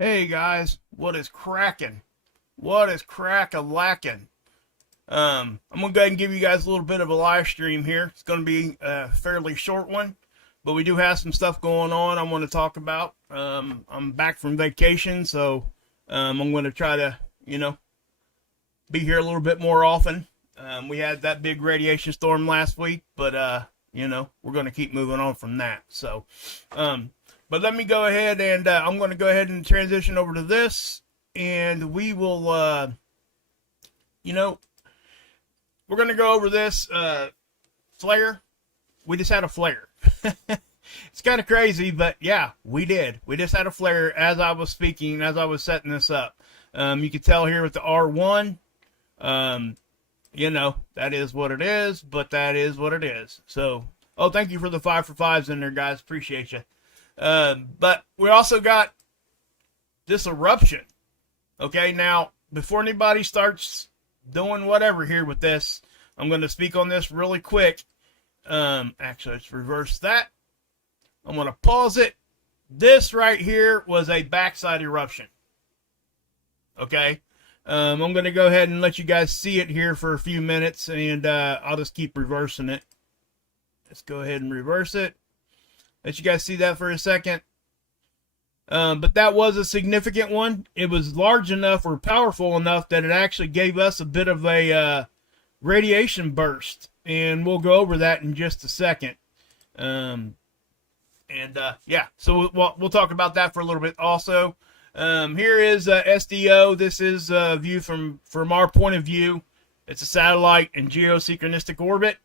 Hey guys, what is cracking? What is crack-a-lacking? I'm gonna go ahead and give you guys a little bit of a live stream here. It's gonna be a fairly short one, but we do have some stuff going on I want to talk about. I'm back from vacation, so I'm gonna try to, be here a little bit more often. We had that big radiation storm last week, but we're gonna keep moving on from that. So, but let me go ahead and I'm going to go ahead and transition over to this, and we will, we're going to go over this flare. We just had a flare. It's kind of crazy, but yeah, we did. We just had a flare as I was speaking, as I was setting this up. You can tell here with the R1, that is what it is, but that is what it is. So, oh, thank you for the 5 for 5s in there, guys. Appreciate you. But we also got this eruption. Okay, now, before anybody starts doing whatever here with this, I'm going to speak on this really quick. Actually, let's reverse that. I'm going to pause it. This right here was a backside eruption. Okay, I'm going to go ahead and let you guys see it here for a few minutes, and I'll just keep reversing it. Let's go ahead and reverse it. Let you guys see that for a second. But that was a significant one. It was large enough or powerful enough that it actually gave us a bit of a radiation burst. And we'll go over that in just a second. Yeah, so we'll talk about that for a little bit also. Here is SDO. This is a view from our point of view. It's a satellite in geosynchronistic orbit.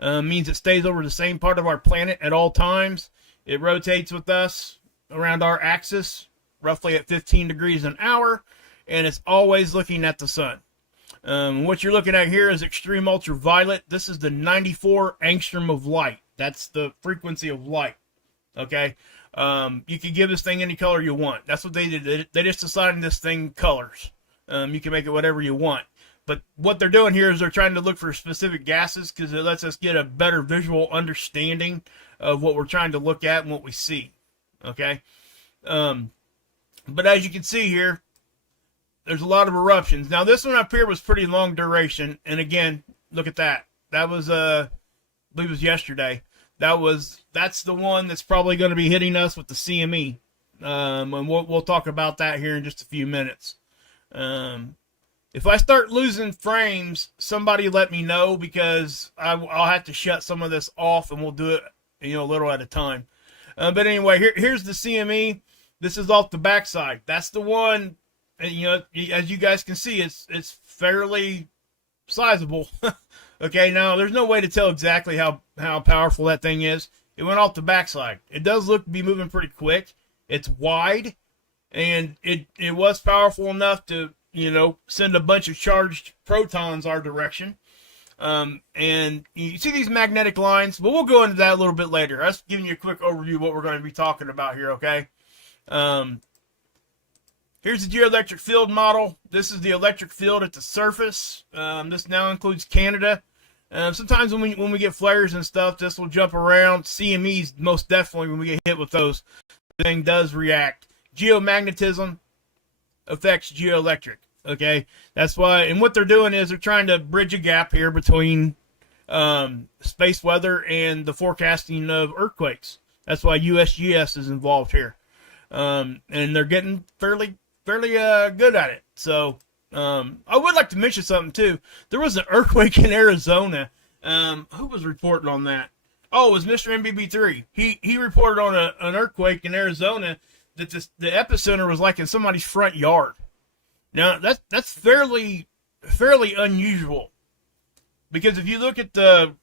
Means it stays over the same part of our planet at all times. It rotates with us around our axis, roughly at 15 degrees an hour, and it's always looking at the sun. What you're looking at here is extreme ultraviolet. This is the 94 angstrom of light. That's the frequency of light. Okay? You can give this thing any color you want. That's what they did. They just assigned this thing colors. You can make it whatever you want. But what they're doing here is they're trying to look for specific gases because it lets us get a better visual understanding of what we're trying to look at and what we see. Okay? But as you can see here, there's a lot of eruptions. Now, this one up here was pretty long duration. And again, look at that. That was, I believe it was yesterday. That's the one that's probably going to be hitting us with the CME. And we'll talk about that here in just a few minutes. If I start losing frames, somebody let me know because I'll have to shut some of this off and we'll do it, a little at a time. But anyway, here's the CME. This is off the backside. That's the one, as you guys can see, it's fairly sizable. Okay, now there's no way to tell exactly how powerful that thing is. It went off the backside. It does look to be moving pretty quick. It's wide, and it was powerful enough to send a bunch of charged protons our direction. And you see these magnetic lines, but we'll go into that a little bit later. I'm just giving you a quick overview of what we're going to be talking about here, okay? Here's the geoelectric field model. This is the electric field at the surface. This now includes Canada. Sometimes when we get flares and stuff, this will jump around. CMEs, most definitely, when we get hit with those, the thing does react. Geomagnetism affects geoelectric. Okay, that's why, and what they're doing is they're trying to bridge a gap here between space weather and the forecasting of earthquakes. That's why USGS is involved here, and they're getting fairly good at it. So I would like to mention something too. There was an earthquake in Arizona. Who was reporting on that? Oh, it was Mr. MBB3. He reported on an earthquake in Arizona that the epicenter was like in somebody's front yard. Now, that's fairly unusual, because if you look at the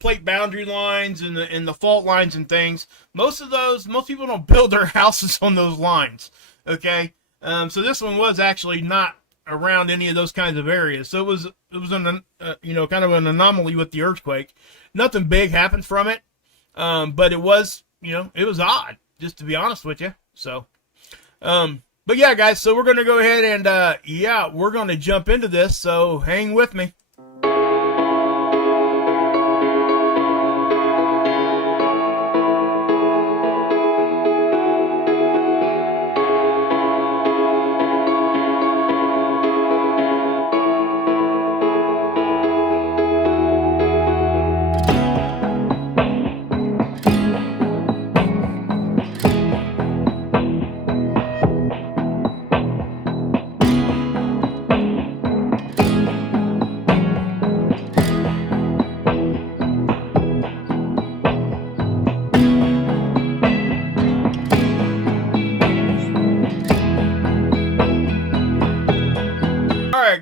plate boundary lines and the fault lines and things, most people don't build their houses on those lines. Okay, so this one was actually not around any of those kinds of areas. So it was an kind of an anomaly with the earthquake. Nothing big happened from it, but it was it was odd, just to be honest with you. So. But yeah, guys, so we're going to go ahead and, we're going to jump into this, so hang with me.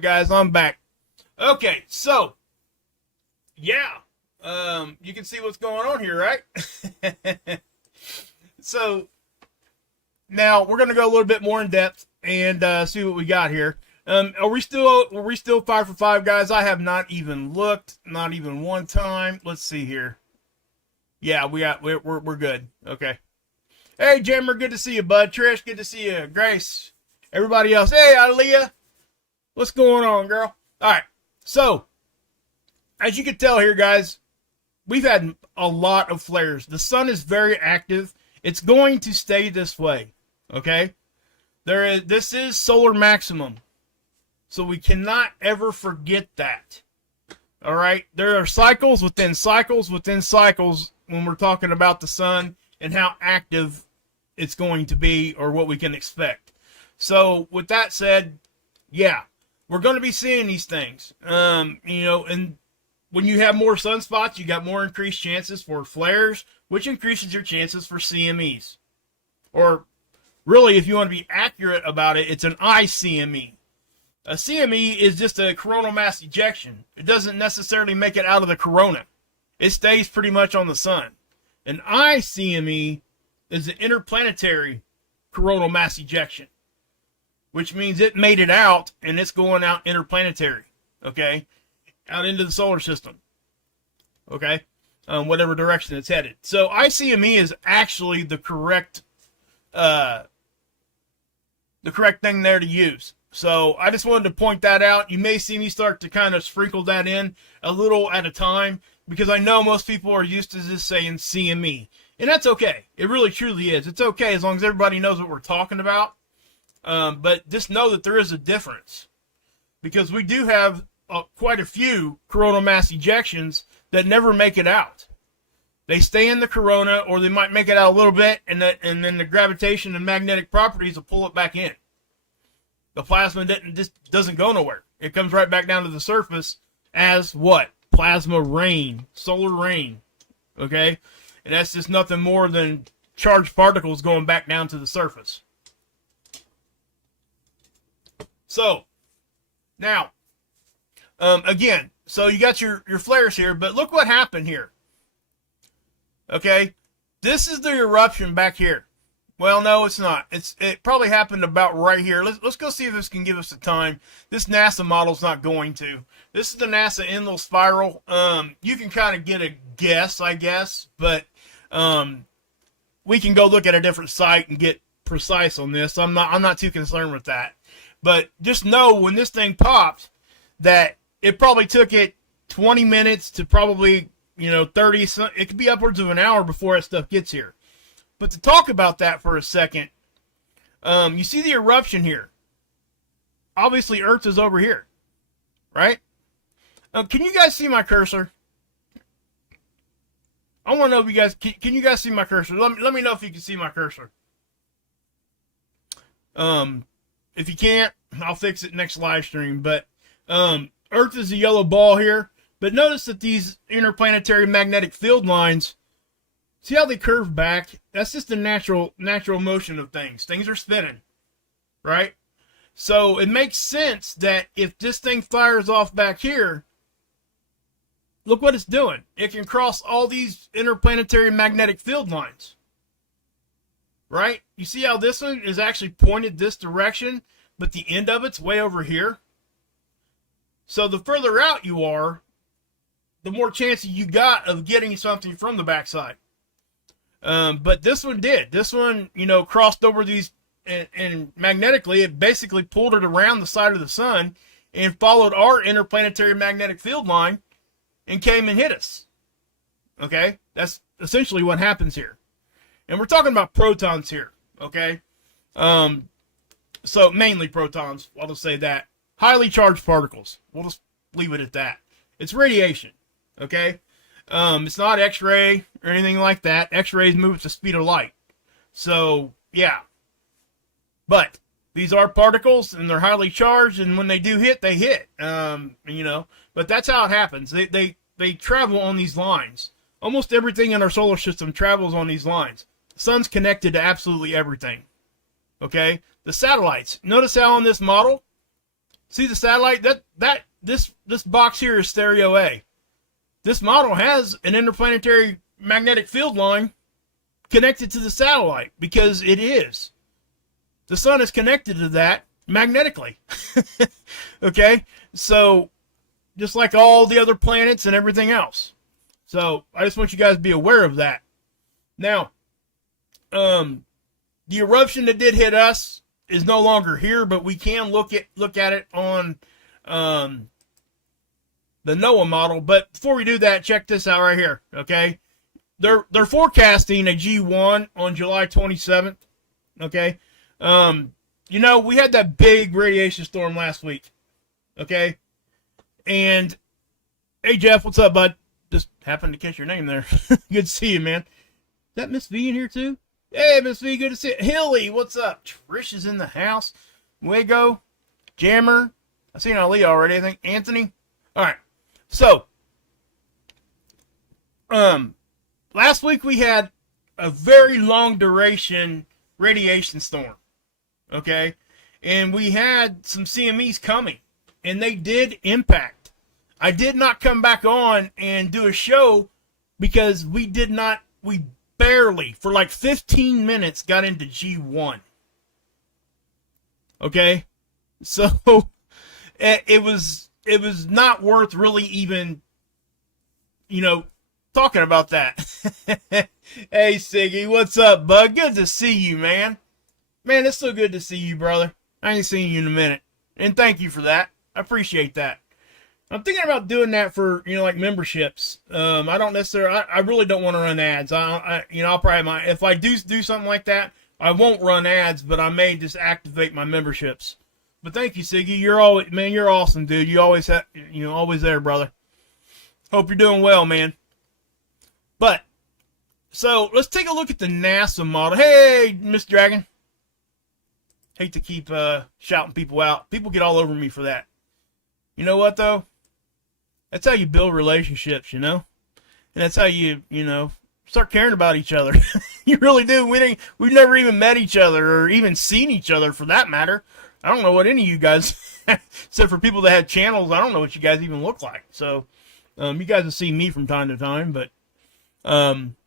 guys, I'm back. Okay, so, yeah, you can see what's going on here, right? So, now we're going to go a little bit more in depth and see what we got here. Are we still 5 for 5, guys? I have not even looked, not even one time. Let's see here. Yeah, we're good. Okay. Hey, Jimmer, good to see you, bud. Trish, good to see you. Grace, everybody else. Hey, Aaliyah, what's going on, girl? All right. So, as you can tell here, guys, we've had a lot of flares. The sun is very active. It's going to stay this way. Okay. This is solar maximum. So we cannot ever forget that. All right. There are cycles within cycles within cycles when we're talking about the sun and how active it's going to be or what we can expect. So with that said, yeah, we're going to be seeing these things. And when you have more sunspots, you got more increased chances for flares, which increases your chances for CMEs. Or really, if you want to be accurate about it, it's an ICME. A CME is just a coronal mass ejection. It doesn't necessarily make it out of the corona. It stays pretty much on the sun. An ICME is an interplanetary coronal mass ejection, which means it made it out and it's going out interplanetary, okay, out into the solar system, okay, whatever direction it's headed. So ICME is actually the correct thing there to use. So I just wanted to point that out. You may see me start to kind of sprinkle that in a little at a time because I know most people are used to just saying CME. And that's okay. It really truly is. It's okay as long as everybody knows what we're talking about. But just know that there is a difference because we do have quite a few coronal mass ejections that never make it out. They stay in the corona or they might make it out a little bit and then the gravitation and magnetic properties will pull it back in. The plasma doesn't go nowhere. It comes right back down to the surface as what? Plasma rain, solar rain, okay? And that's just nothing more than charged particles going back down to the surface. So, now, again, so you got your flares here, but look what happened here. Okay? This is the eruption back here. Well, no, it's not. It probably happened about right here. Let's go see if this can give us the time. This NASA model's not going to. This is the NASA Enlil spiral. You can kind of get a guess, I guess, but we can go look at a different site and get precise on this. I'm not too concerned with that. But just know when this thing popped that it probably took it 20 minutes to probably 30. It could be upwards of an hour before that stuff gets here. But to talk about that for a second, you see the eruption here. Obviously, Earth is over here, right? Can you guys see my cursor? I want to know if you guys can you guys see my cursor? Let me know if you can see my cursor. If you can't, I'll fix it next live stream. But Earth is a yellow ball here. But notice that these interplanetary magnetic field lines, see how they curve back? That's just the natural motion of things. Things are spinning, right? So it makes sense that if this thing fires off back here, look what it's doing. It can cross all these interplanetary magnetic field lines, right? You see how this one is actually pointed this direction, but the end of it's way over here? So the further out you are, the more chances you got of getting something from the backside. But this one did. This one, crossed over these, and magnetically, it basically pulled it around the side of the sun and followed our interplanetary magnetic field line and came and hit us. Okay? That's essentially what happens here. And we're talking about protons here. Okay? So mainly protons. I'll just say that. Highly charged particles. We'll just leave it at that. It's radiation. Okay? It's not X-ray or anything like that. X-rays move at the speed of light. So, yeah. But these are particles, and they're highly charged, and when they do hit, they hit. But that's how it happens. They travel on these lines. Almost everything in our solar system travels on these lines. The sun's connected to absolutely everything. Okay? The satellites. Notice how on this model, See the satellite? This box here is stereo A. This model has an interplanetary magnetic field line connected to the satellite because it is. The sun is connected to that magnetically. Okay? So, just like all the other planets and everything else. So, I just want you guys to be aware of that. Now, the eruption that did hit us is no longer here, but we can look at it on the NOAA model. But before we do that, check this out right here, okay? They're forecasting a G1 on July 27th, okay? You know, we had that big radiation storm last week, okay? And, hey, Jeff, what's up, bud? Just happened to catch your name there. Good to see you, man. Is that Miss V in here, too? Hey, Miss V, good to see you. Hilly, what's up? Trish is in the house. Wego, Jammer. I've seen Ali already, I think. Anthony. All right. So, last week we had a very long duration radiation storm. Okay? And we had some CMEs coming. And they did impact. I did not come back on and do a show because we barely, for like 15 minutes, got into G1. Okay? So, it was not worth really even, talking about that. Hey, Siggy, what's up, bud? Good to see you, man. Man, it's so good to see you, brother. I ain't seen you in a minute. And thank you for that. I appreciate that. I'm thinking about doing that for, like memberships. I don't necessarily, I really don't want to run ads. I'll probably, if I do something like that, I won't run ads, but I may just activate my memberships. But thank you, Siggy. You're awesome, dude. You always always there, brother. Hope you're doing well, man. But, so, let's take a look at the NASA model. Hey, Miss Dragon. Hate to keep shouting people out. People get all over me for that. You know what, though? That's how you build relationships, And that's how you, start caring about each other. You really do. We've never even met each other or even seen each other for that matter. I don't know what any of you guys, except for people that have channels, I don't know what you guys even look like. So, you guys will see me from time to time. But,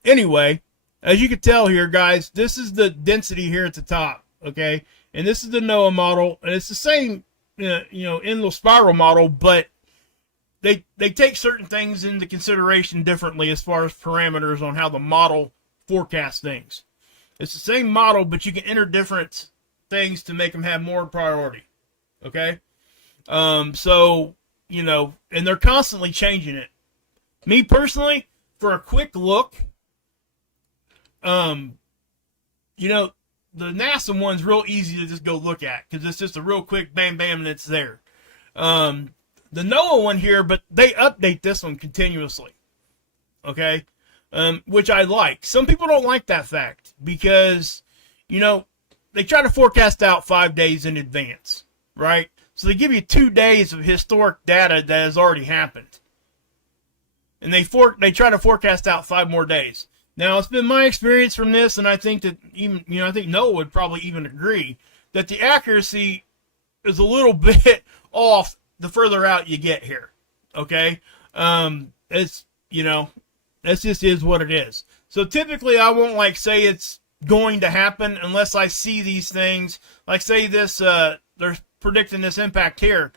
anyway, as you can tell here, guys, this is the density here at the top, okay? And this is the NOAA model. And it's the same, endless spiral model, but they take certain things into consideration differently as far as parameters on how the model forecasts things. It's the same model, but you can enter different things to make them have more priority. Okay? So, and they're constantly changing it. Me personally, for a quick look, the NASA one's real easy to just go look at because it's just a real quick bam bam and it's there. The NOAA one here, but they update this one continuously. Okay? Which I like. Some people don't like that fact because, they try to forecast out 5 days in advance, right? So they give you 2 days of historic data that has already happened. And they try to forecast out 5 more days. Now, it's been my experience from this, and I think that even, I think NOAA would probably even agree that the accuracy is a little bit off the further out you get here. Okay? It's, that just is what it is. So typically I won't say it's going to happen unless I see these things. Like say this, they're predicting this impact here.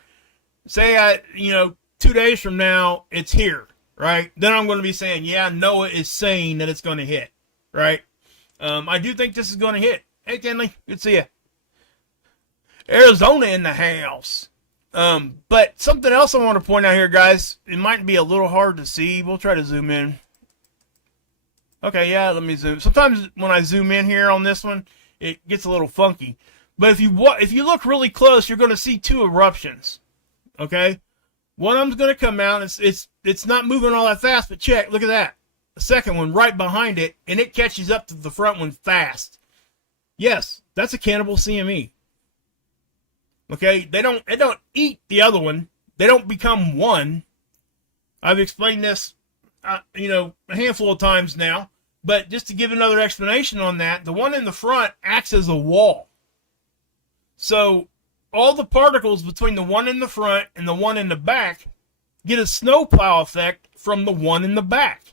Say 2 days from now it's here, right? Then I'm going to be saying, yeah, NOAA is saying that it's going to hit, right? I do think this is going to hit. Hey, Kenley, good to see you. Arizona in the house. But something else I want to point out here, guys. It might be a little hard to see. We'll try to zoom in. Okay, yeah, let me zoom. Sometimes when I zoom in here on this one, it gets a little funky. But if you look really close, you're going to see 2 eruptions. Okay? One of them's going to come out. It's not moving all that fast, but check, look at that. The second one right behind it, and it catches up to the front one fast. Yes, that's a cannibal CME. Okay? They don't eat the other one. They don't become one. I've explained this a handful of times now, but just to give another explanation on that, the one in the front acts as a wall. So all the particles between the one in the front and the one in the back get a snowplow effect from the one in the back.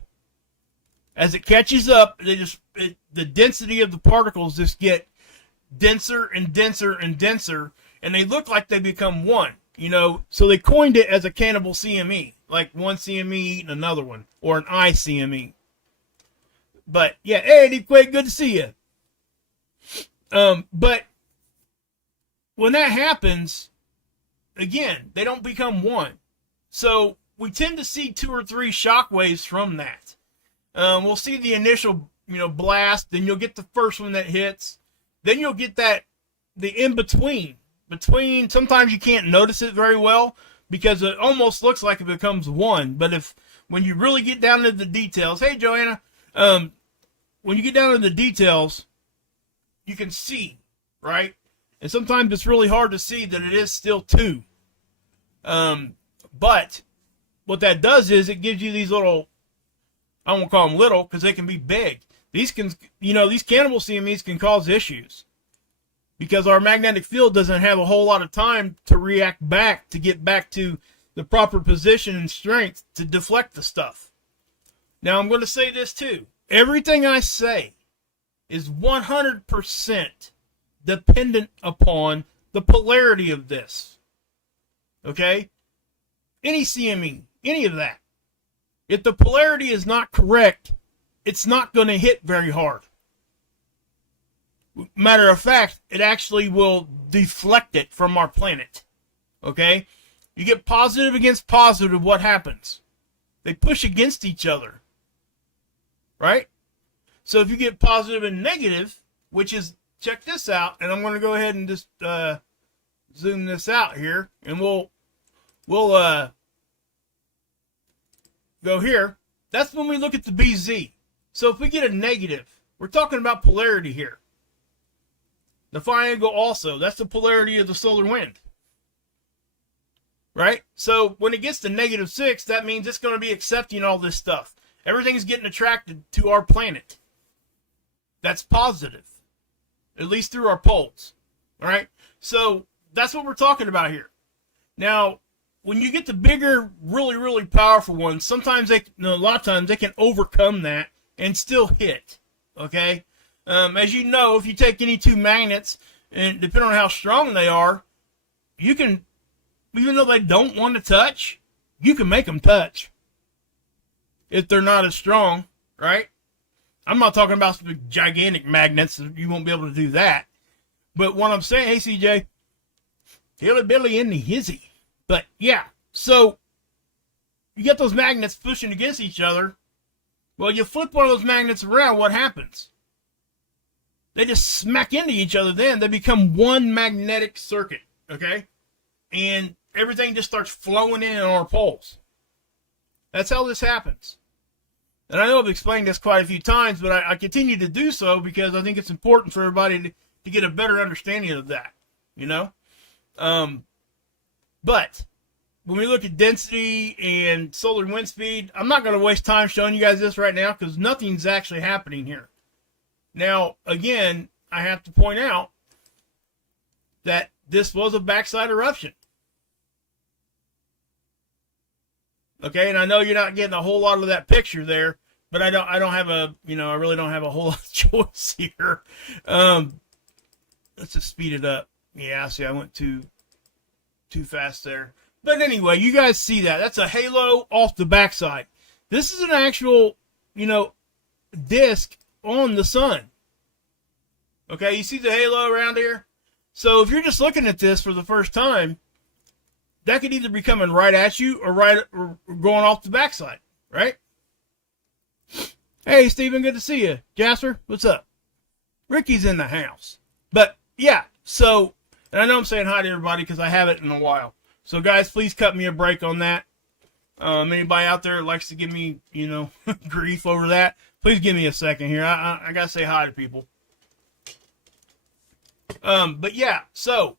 As it catches up, the density of the particles just get denser and denser and denser, and they look like they become one, you know. So they coined it as a cannibal CME, like one CME eating another one, or an ICME. But yeah, hey, Eddie Quake, good to see you. But when that happens, again, they don't become one. So we tend to see 2 or 3 shock waves from that. We'll see the initial, blast, then you'll get the first one that hits. Then you'll get the in-between. Sometimes you can't notice it very well because it almost looks like it becomes one. But when you really get down to the details, hey, Joanna, when you get down to the details, you can see, right? And sometimes it's really hard to see that it is still 2. But what that does is it gives you these little, I won't call them little because they can be big. These cannibal CMEs can cause issues because our magnetic field doesn't have a whole lot of time to react back to get back to the proper position and strength to deflect the stuff. Now, I'm going to say this too. Everything I say is 100% dependent upon the polarity of this. Okay? Any CME, any of that. If the polarity is not correct, it's not going to hit very hard. Matter of fact, it actually will deflect it from our planet. Okay? You get positive against positive, what happens? They push against each other. Right? So if you get positive and negative, which is, check this out, and I'm going to go ahead and just zoom this out here, and we'll go here. That's when we look at the BZ. So if we get a negative, we're talking about polarity here. The phi angle also, that's the polarity of the solar wind. Right? So when it gets to -6, that means it's going to be accepting all this stuff. Everything's getting attracted to our planet. That's positive. At least through our poles. All right? So that's what we're talking about here. Now, when you get the bigger, really, really powerful ones, a lot of times they can overcome that and still hit. Okay? As you know, if you take any 2 magnets, and depending on how strong they are, you can, even though they don't want to touch, you can make them touch. If they're not as strong, right? I'm not talking about some gigantic magnets. You won't be able to do that. But what I'm saying, hey, CJ, Billy in the hizzy. But, yeah, so you get those magnets pushing against each other. Well, you flip one of those magnets around, what happens? They just smack into each other then. They become one magnetic circuit, okay? And everything just starts flowing in on our poles. That's how this happens. And I know I've explained this quite a few times, but I continue to do so because I think it's important for everybody to get a better understanding of that, But when we look at density and solar wind speed, I'm not going to waste time showing you guys this right now because nothing's actually happening here. Now, again, I have to point out that this was a backside eruption. Okay, and I know you're not getting a whole lot of that picture there, but I don't have I really don't have a whole lot of choice here. Let's just speed it up. Yeah, see, I went too fast there. But anyway, you guys see that. That's a halo off the backside. This is an actual, disc on the sun. Okay, you see the halo around here? So if you're just looking at this for the first time, that could either be coming right at you or going off the backside, right? Hey, Stephen, good to see you. Jasper, what's up? Ricky's in the house. But, yeah, so, and I know I'm saying hi to everybody because I haven't in a while. So, guys, please cut me a break on that. Anybody out there that likes to give me, grief over that, please give me a second here. I got to say hi to people. But, yeah, so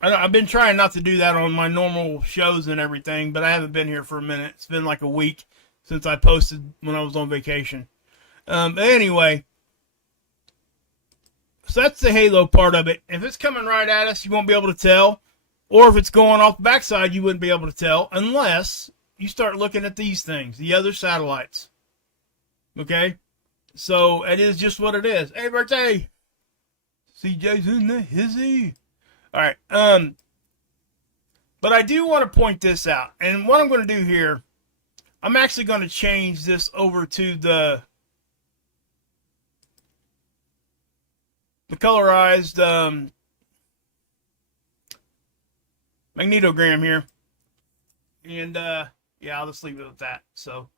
I've been trying not to do that on my normal shows and everything, but I haven't been here for a minute. It's been like a week since I posted when I was on vacation. But anyway, So that's the halo part of it. If it's coming right at us, you won't be able to tell. Or if it's going off the backside, you wouldn't be able to tell unless you start looking at these things, the other satellites. Okay? So it is just what it is. Hey, birthday! CJ's in the hizzy. Alright, but I do want to point this out. And what I'm going to do here, I'm actually going to change this over to the colorized magnetogram here. And yeah, I'll just leave it at that. So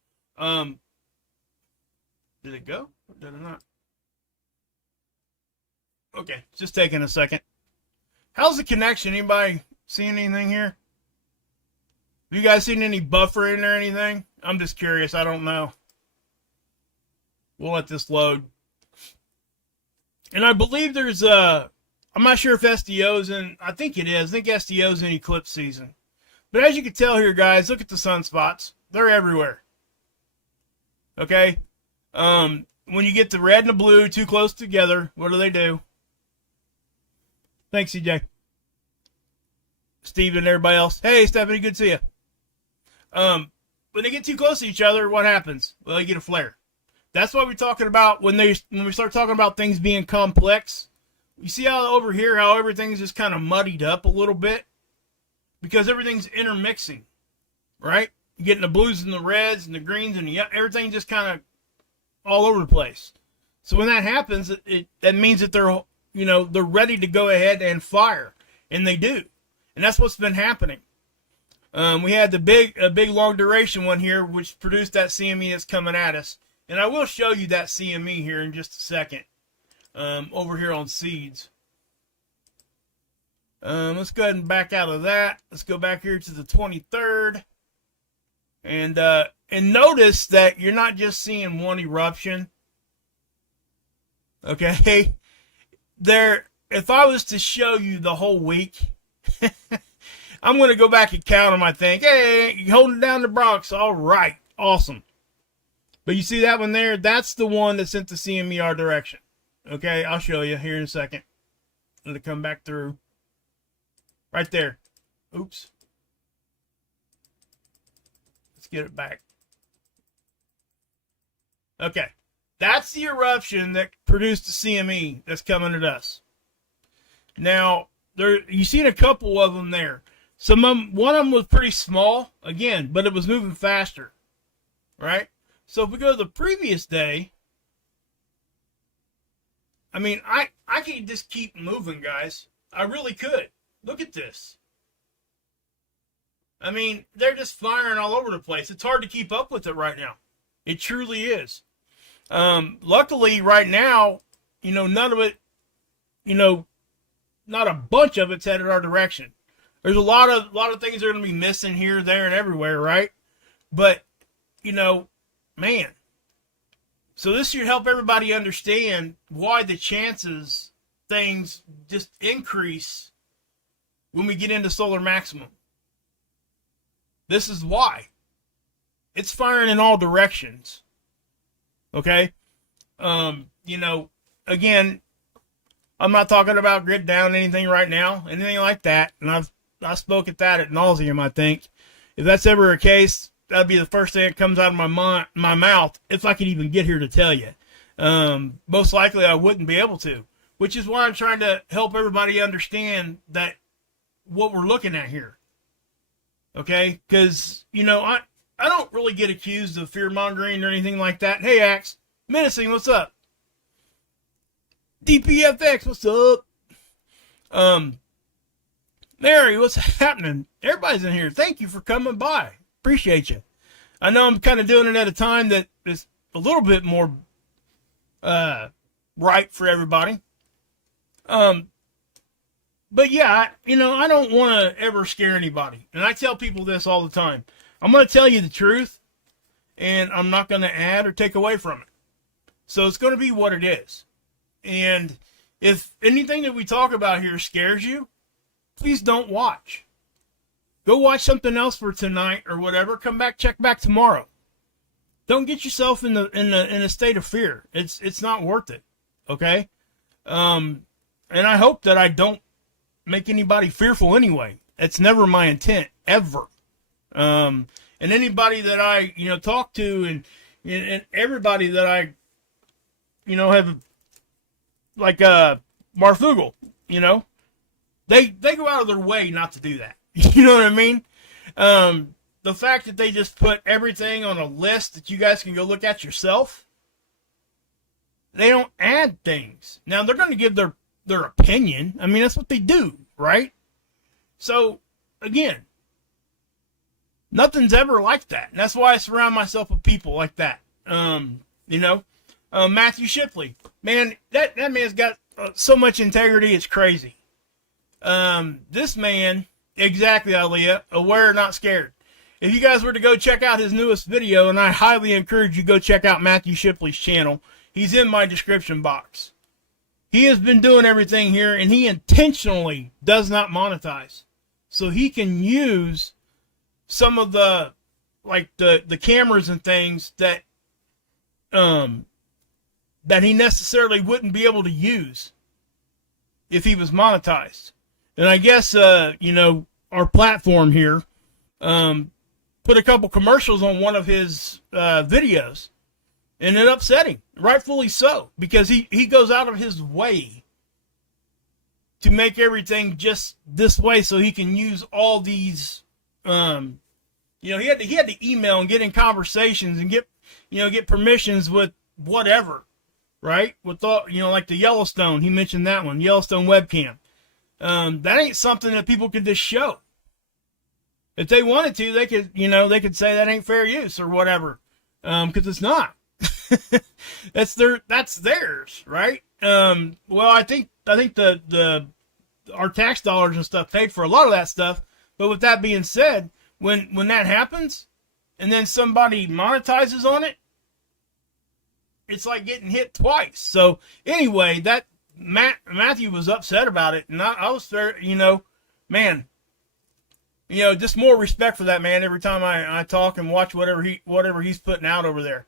did it go or did it not? Okay, just taking a second. How's the connection? Anybody seeing anything here? Have you guys seen any buffering or anything? I'm just curious. I don't know. We'll let this load. And I believe there's I'm not sure if SDO's in, I think it is. I think SDO's in eclipse season. But as you can tell here, guys, look at the sunspots. They're everywhere. Okay? When you get the red and the blue too close together, what do? Thanks, CJ. Steve and everybody else. Hey, Stephanie, good to see you. When they get too close to each other, what happens? Well, you get a flare. That's what we're talking about when we start talking about things being complex. You see how over here, how everything's just kind of muddied up a little bit? Because everything's intermixing, right? You're getting the blues and the reds and the greens and everything just kind of all over the place. So when that happens, that means that they're ready to go ahead and fire. And they do. And that's what's been happening. We had a big long duration one here, which produced that CME that's coming at us. And I will show you that CME here in just a second. Over here on seeds. Let's go ahead and back out of that. Let's go back here to the 23rd. And notice that you're not just seeing one eruption. Okay? If I was to show you the whole week, I'm going to go back and count them, I think. Hey, you're holding down the Bronx. All right. Awesome. But you see that one there? That's the one that sent the CME our direction. Okay, I'll show you here in a second. Let it come back through. Right there. Oops. Let's get it back. Okay. That's the eruption that produced the CME that's coming at us. Now, you've seen a couple of them there. One of them was pretty small, again, but it was moving faster. Right? So if we go to the previous day, I mean, I could just keep moving, guys. I really could. Look at this. I mean, they're just firing all over the place. It's hard to keep up with it right now. It truly is. Luckily, right now, none of it, not a bunch of it's headed our direction. There's a lot of things that are going to be missing here, there, and everywhere, right? But, man. So this should help everybody understand why the chances things just increase when we get into solar maximum. This is why. It's firing in all directions. Okay? Again, I'm not talking about grid down anything right now, anything like that. And I spoke at that ad nauseum, I think. If that's ever a case, that'd be the first thing that comes out of my mouth if I could even get here to tell you. Most likely I wouldn't be able to, which is why I'm trying to help everybody understand that what we're looking at here. Okay? Because, I don't really get accused of fear-mongering or anything like that. Hey, Axe. Menacing, what's up? DPFX, what's up? Mary, what's happening? Everybody's in here. Thank you for coming by. Appreciate you. I know I'm kind of doing it at a time that is a little bit more right for everybody. But yeah, I don't want to ever scare anybody. And I tell people this all the time. I'm going to tell you the truth, and I'm not going to add or take away from it. So it's going to be what it is. And if anything that we talk about here scares you, please don't watch. Go watch something else for tonight or whatever. Come back, check back tomorrow. Don't get yourself in a state of fear. It's not worth it. Okay? And I hope that I don't make anybody fearful anyway. It's never my intent, ever. And anybody that I, talk to and everybody that I, have, like, Marfugel, they go out of their way not to do that. You know what I mean? The fact that they just put everything on a list that you guys can go look at yourself, they don't add things. Now, they're going to give their opinion. I mean, that's what they do, right? So, again, nothing's ever like that. And that's why I surround myself with people like that. Matthew Shipley. Man, that man's got so much integrity, it's crazy. This man, exactly, Aaliyah, aware, not scared. If you guys were to go check out his newest video, and I highly encourage you to go check out Matthew Shipley's channel, he's in my description box. He has been doing everything here, and he intentionally does not monetize. So he can use some of the cameras and things that he necessarily wouldn't be able to use if he was monetized. And I guess, our platform here put a couple commercials on one of his videos, and it upset him, rightfully so, because he goes out of his way to make everything just this way so he can use all these, he had to email and get in conversations and get permissions with whatever, right? With all, like the Yellowstone, he mentioned that one, Yellowstone webcam. That ain't something that people could just show. If they wanted to, they could say that ain't fair use or whatever. Cause it's not. That's theirs, right? Well, I think our tax dollars and stuff paid for a lot of that stuff. But with that being said, when that happens and then somebody monetizes on it, it's like getting hit twice. So anyway, that Matthew was upset about it, and I was there, man, just more respect for that man every time I talk and watch whatever he's putting out over there.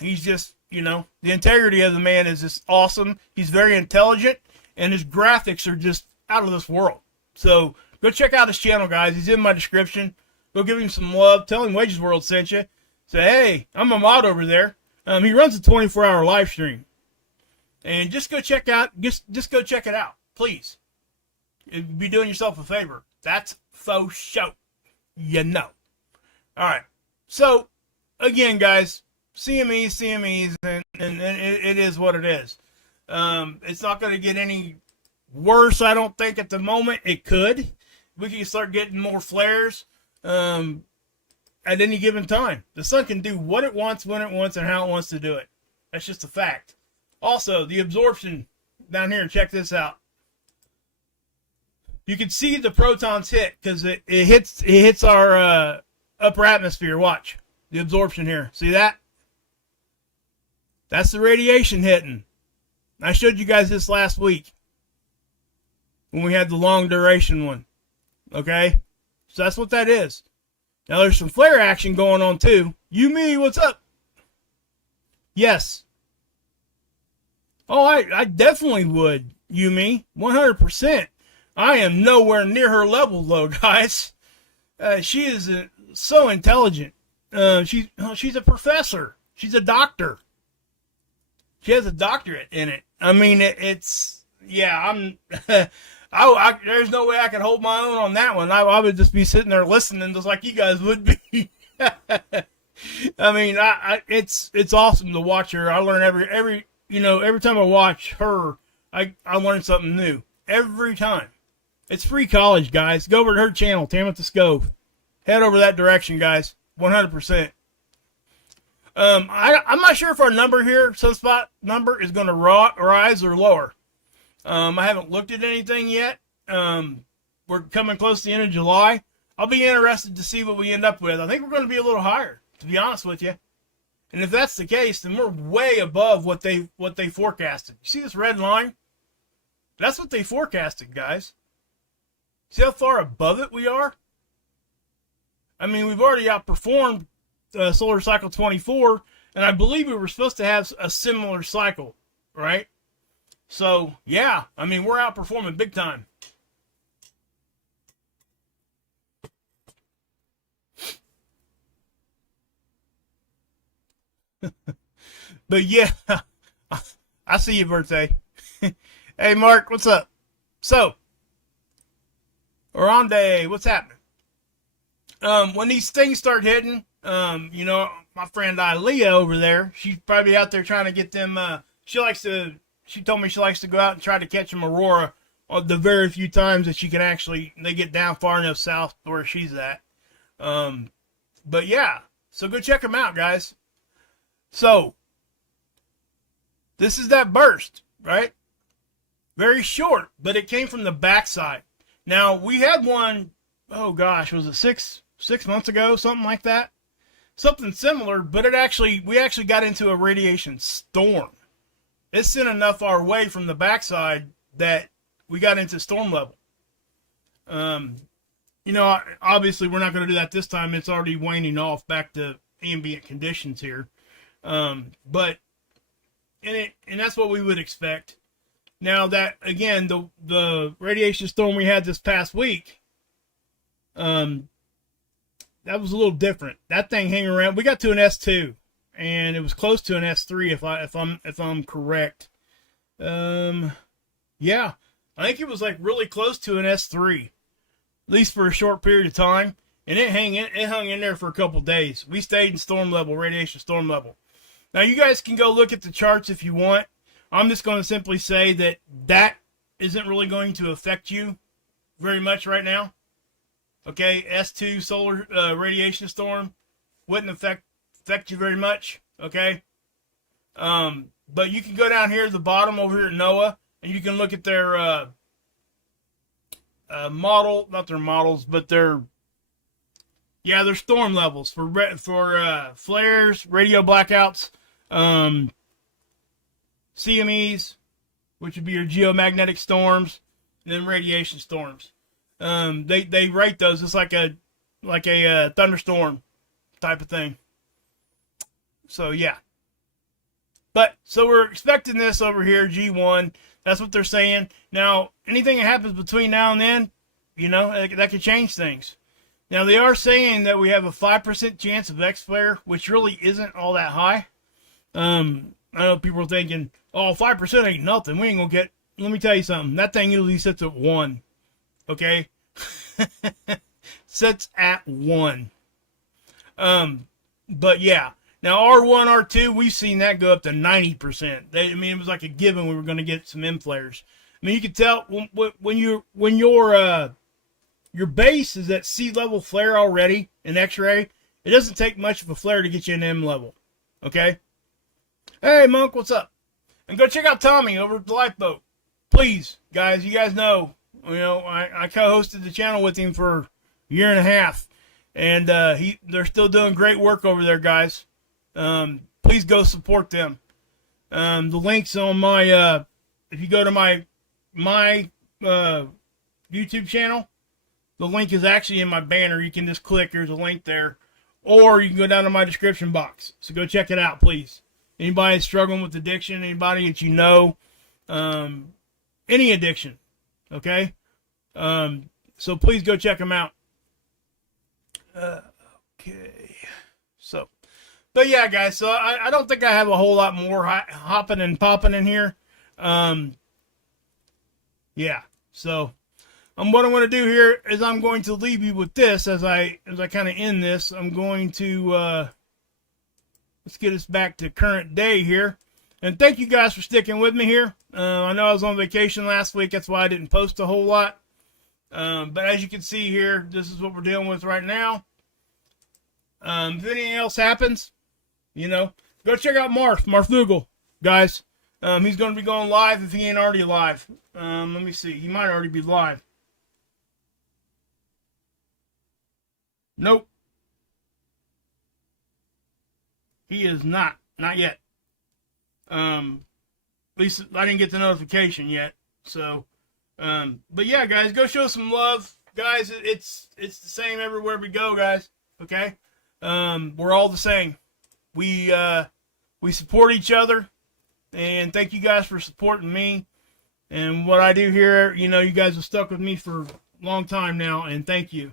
He's just, the integrity of the man is just awesome. He's very intelligent, and his graphics are just out of this world. So go check out his channel, guys. He's in my description. Go give him some love. Tell him Wages World sent you. Say, hey, I'm a mod over there. He runs a 24-hour live stream. And just go check go check it out, please. You'd be doing yourself a favor. That's faux show. All right. So, again, guys, CMEs, and it is what it is. It's not going to get any worse, I don't think, at the moment. It could. We can start getting more flares at any given time. The sun can do what it wants, when it wants, and how it wants to do it. That's just a fact. Also, the absorption down here, check this out. You can see the protons hit because it hits our upper atmosphere. Watch the absorption here. See that? That's the radiation hitting. I showed you guys this last week when we had the long duration one. Okay? So that's what that is. Now there's some flare action going on too. Me, what's up? Yes. Oh, I definitely would, me. 100%. I am nowhere near her level, though, guys. She is so intelligent. She's a professor. She's a doctor. She has a doctorate in it. I mean, there's no way I could hold my own on that one. I would just be sitting there listening just like you guys would be. I mean, it's awesome to watch her. I learn every time I watch her, I learn something new. Every time. It's free college, guys. Go over to her channel, Tamantha Scove. Head over that direction, guys. 100%. I'm not sure if our number here, sunspot number, is going to rise or lower. I haven't looked at anything yet. We're coming close to the end of July. I'll be interested to see what we end up with. I think we're going to be a little higher, to be honest with you. And if that's the case, then we're way above what they forecasted. You see this red line? That's what they forecasted, guys. See how far above it we are? I mean, we've already outperformed Solar Cycle 24, and I believe we were supposed to have a similar cycle, right? So, yeah, I mean, we're outperforming big time. But yeah, I see your birthday. Hey, Mark, what's up? So, Oronde, what's happening? When these things start hitting, my friend Leah over there, she's probably out there trying to get them. She told me she likes to go out and try to catch them aurora on the very few times that she can actually, they get down far enough south where she's at. But yeah, so go check them out, guys. So, this is that burst, right? Very short, but it came from the backside. Now, we had one, oh gosh, was it six months ago, something like that? Something similar, but we actually got into a radiation storm. It sent enough our way from the backside that we got into storm level. Obviously we're not going to do that this time. It's already waning off back to ambient conditions here. And that's what we would expect. Now that, again, the radiation storm we had this past week, that was a little different. That thing hanging around. We got to an S2, and it was close to an S3 if I'm correct. Yeah, I think it was like really close to an S3, at least for a short period of time, and it hung in there for a couple days. We stayed in storm level, radiation storm level. Now you guys can go look at the charts if you want. I'm just going to simply say that isn't really going to affect you very much right now. Okay, S2 solar radiation storm wouldn't affect you very much. Okay, but you can go down here at the bottom over here at NOAA, and you can look at their model, not their models, but their storm levels for flares, radio blackouts, CMEs, which would be your geomagnetic storms, and then radiation storms. They rate those. It's like a thunderstorm type of thing. So yeah. So we're expecting this over here, G1. That's what they're saying. Now, anything that happens between now and then, that could change things. Now, they are saying that we have a 5% chance of X-flare, which really isn't all that high. I know people are thinking, oh, 5% ain't nothing. We ain't going to get... Let me tell you something. That thing usually sits at 1. Okay? Sits at 1. But yeah. Now, R1, R2, we've seen that go up to 90%. It was like a given we were going to get some M flares. I mean, you could tell when your base is at sea level flare already in X-ray, it doesn't take much of a flare to get you an M level. Okay? Hey, Monk, what's up? And go check out Tommy over at the Lifeboat. Please, guys, you guys know, I co-hosted the channel with him for a year and a half. And they're still doing great work over there, guys. Please go support them. The link's on my, if you go to my YouTube channel, the link is actually in my banner. You can just click, there's a link there. Or you can go down to my description box. So go check it out, please. Anybody struggling with addiction, anybody that you know, any addiction, okay? So please go check them out. Okay. So, but yeah, guys, so I don't think I have a whole lot more hopping and popping in here. Yeah, so what I'm going to do here is I'm going to leave you with this as I kind of end this. I'm going to, let's get us back to current day here. And thank you guys for sticking with me here. I know I was on vacation last week. That's why I didn't post a whole lot. But as you can see here, this is what we're dealing with right now. If anything else happens, go check out Marth Google, guys. He's going to be going live if he ain't already live. Let me see. He might already be live. Nope. He is not. Not yet. At least I didn't get the notification yet. So, but yeah, guys, go show some love. Guys, it's the same everywhere we go, guys. Okay? We're all the same. We support each other. And thank you guys for supporting me. And what I do here, you know, you guys have stuck with me for a long time now, and thank you.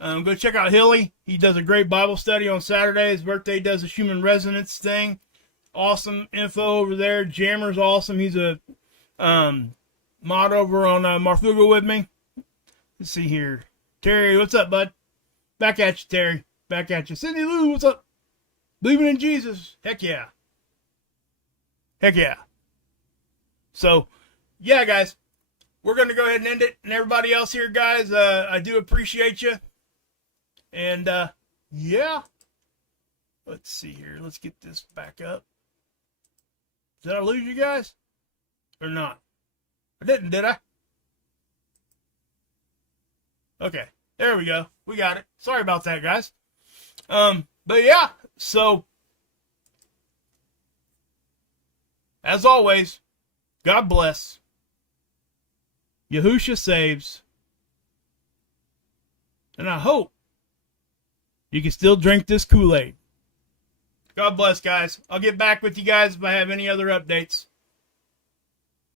Go check out Hilly. He does a great Bible study on Saturday. His birthday does a human resonance thing. Awesome info over there. Jammer's awesome. He's a mod over on Marfuga with me. Let's see here. Terry, what's up, bud? Back at you, Terry. Back at you. Cindy Lou, what's up? Believing in Jesus. Heck yeah. Heck yeah. So, yeah, guys. We're going to go ahead and end it. And everybody else here, guys, I do appreciate you. And, yeah. Let's see here. Let's get this back up. Did I lose you guys? Or not? I didn't, did I? Okay. There we go. We got it. Sorry about that, guys. But yeah, so as always, God bless. Yahusha saves. And I hope you can still drink this Kool-Aid. God bless, guys. I'll get back with you guys if I have any other updates.